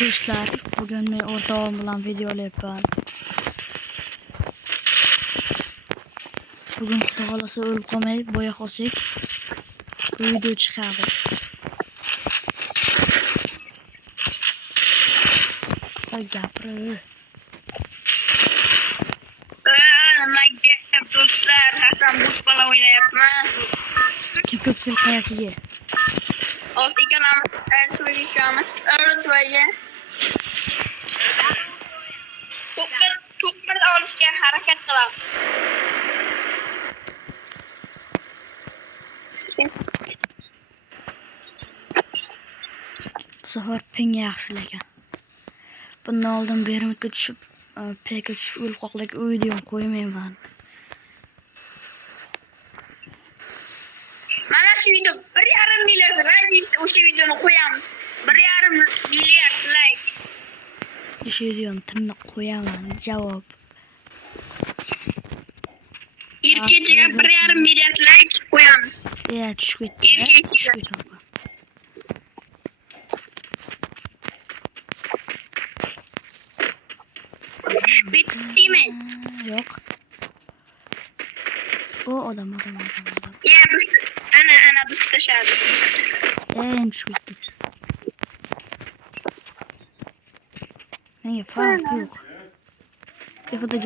Dostlar, bugün men o'rtog'im bilan video olyapman. Bugun Xudo xolasa o'lib qolmay, boya qolsak, bu video chiqadi. Voy gapir. Nimaga do'stlar, Hasan futbol o'ynayapman. Kim ko'p kel qayoqiga? Hozir ikkalamiz to'yga tushamiz. To'yga. To'pni olishga harakat qilamiz. Bu safar ping yaxshilagan. Bundan oldin Bermudga tushib, pekga tushib o'lib qoqlik u videoni qo'ymayman. Mana shu video 1,5 million like bo'lsa, o'sha videoni qo'yamiz. 1,5 million like. O'sha videoni tinni qo'yaman. Javob. Erkakchiga 1,5 million like qo'yamiz. Tushib ketdi. Bitdimi? Yo'q. O odam. Ya, ana biz tashadi. Tushib ketdi. Menga farq yo'q. Tepada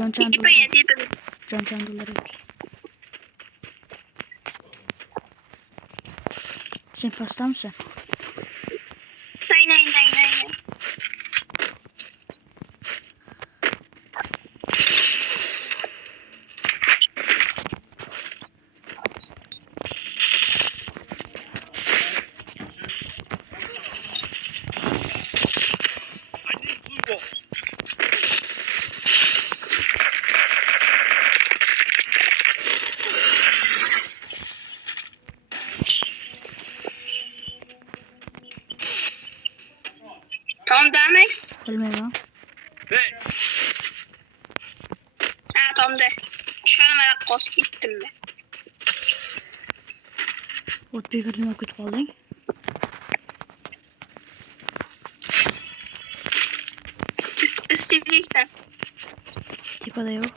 jonchandullar yo'q. Sen pastamisan? Nay. Tomdami? Bilmayman. Tomda. Tushunmay qolib ketdim men. O'tbekga nima ketib qolding? Isitlikdan. Tepada yo'q.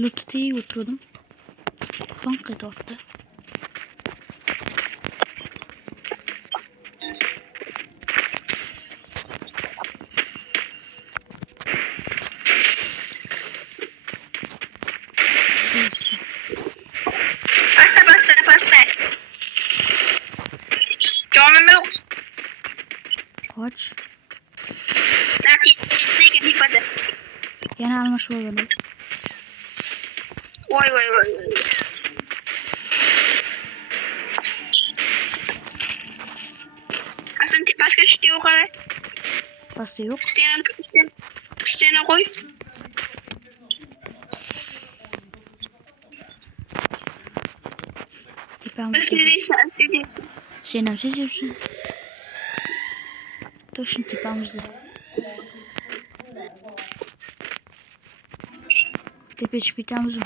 Lutfi o'tirdim. Qonqa tortdi. Basta. Canım yok. Qoch. Tepada. Yana almashuv bo'lgan. Voy. Aslında başka şey yok ara. Pasta yo'q. Sen koy. Istediğin. Sen ham sezibsan? Toshni tepamizda. Tepaga chiqib ketamizmi?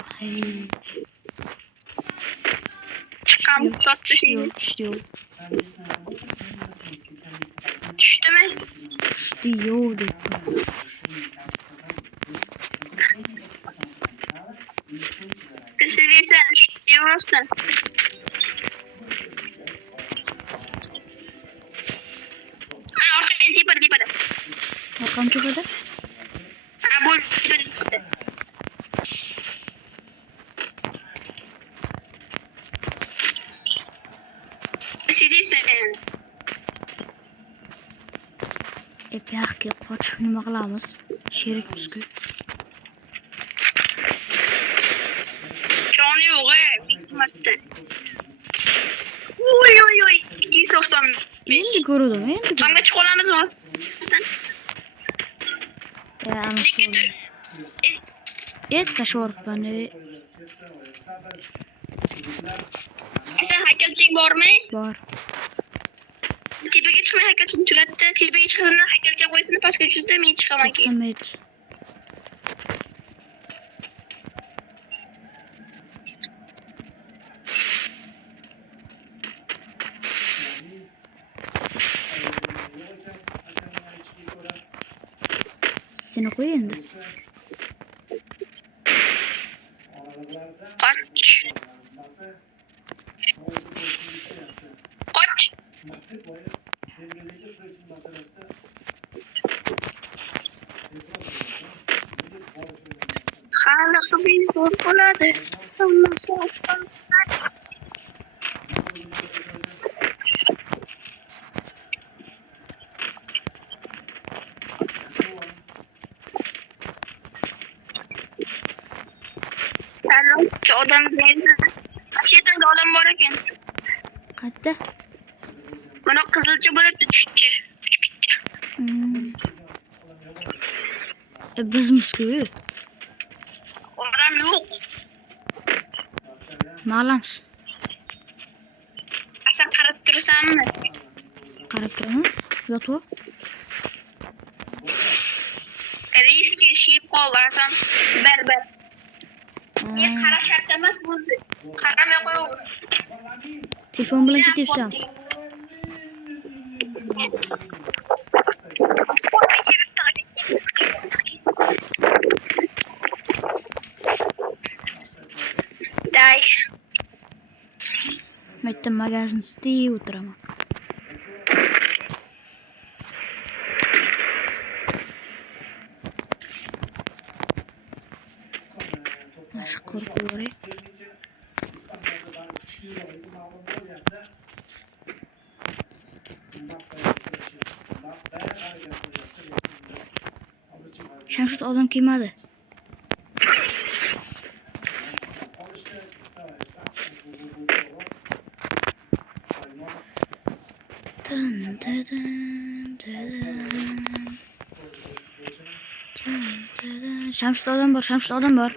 Çıkalım. Tushdi yo'q. Düştü mü? Tushdi yo'q debdi. İstediğin diyorsan. Orkaya tepada. Orqam tepada. Bu tepada. Yaxki qochib nima qilamiz? Sherikmiz-ku. Canı yok bitmedi. Oy. 295. Endi ko'rdim. Tanga chiqolamiz mı? Sen? Tashoribman. Sen haykalching bormi? Bor. Tepaga chiqmay haykalchini tugatdi. Tepaga chiqqandan haykalcha qo'ysini pastga tushsa men chiqaman keyin. Seni koy endi. Qoch. Qoch. Hali qizingiz zo'r bo'ladi. Ondan so'ng odam zaydi. Ashiyatda odam bor ekan. Qayerda? Mana qizilcha bo'libdi tushchi. Bizmiz-ku. Odam yo'q. Ma'lumsiz. Sen qarab tursanmi? Qarab turaman. Yo'q-ku. Reisga ishib qoldi Hasan. Bar. Men qarash shart emas bo'ldi. Qaramay qo'yaver. Telefon bilan ketyapsan. Day. Maktab magazinda o'tiraman. Nasha qo'rquvore. Shamshid odam kelmadi. Shamshid odam bor, Shamshid odam bor.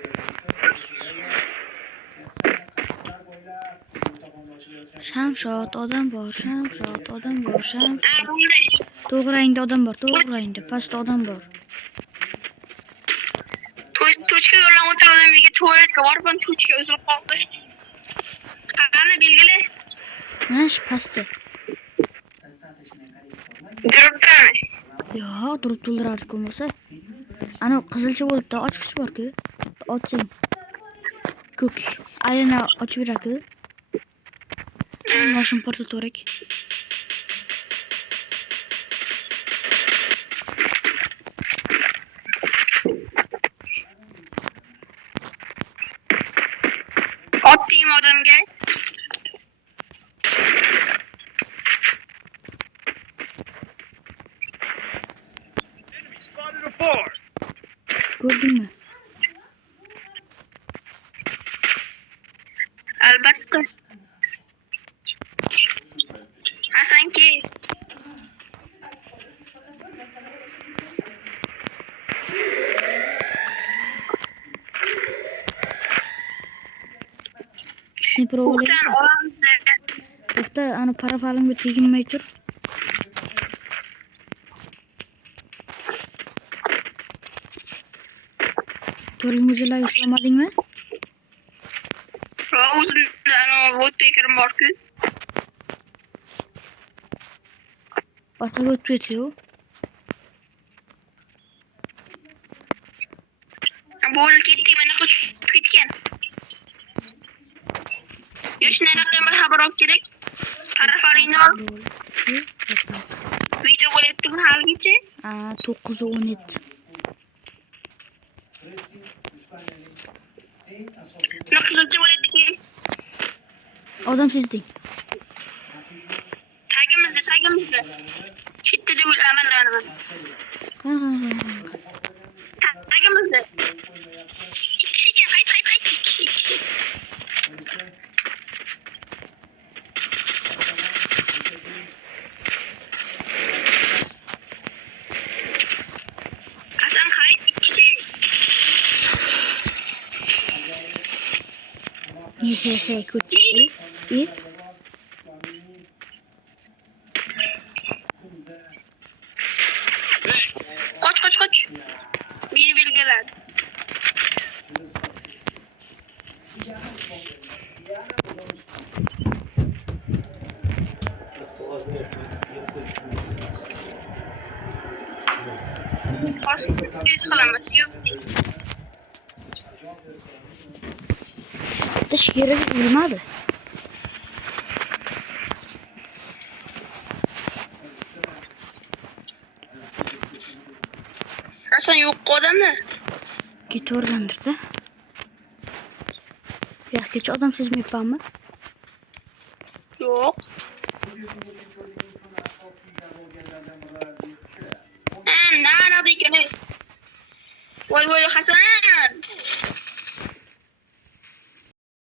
Shamshid odam bor, Shamshid odam bor, Shamshid. To'g'rayingda odam bor, to'g'rayingda pastda odam bor. To'chka yo'ldan o'tirdim, uyga tualetga borib, to'chka uzilib qoldi. Qani belgili? Mana shu pastda. Duribdimi? Yo'q, turib to'ldirardi ko'masa. Ana qizilcha bo'libdi, ochqich bor-ku. Ochsang. Ko'k. Ayna ochib beradi. Mashina portatorik. Otdiyim odamga. Ko'rdingmi? Albatta. Hasanki. Sniper o'g'li. To'xta, ana parafalimga teginmay tur. To'rli mujalarga ishlamadingmi? O'zimda o'tbekarim bor-ku. Orqaga o'tib ketdi-yu. Bo'ldi ketdi, mana qochib ketgan. Yoshlarga bir xabar olib kerak. Parafaringni ol. Video bo'lyapti haligacha. 9:17. Naqshlarcha bo'lyapti. Odam sezding. Tagimizda. Chetda deb o'ylayman. Qani. Tagimizda. Ikkiga hayt. Ikki. Hasan hayt, ikki. He, kuchi. İyi. Qoch. Beni belgiledi. Biz kılamaz. Yok. Dış gerek bilmedi. Hasan yok odamı. Git oradandır da. Ya geç adam siz mi yapar mı? Yok. Ne aradı gene? Vay vay Hasan.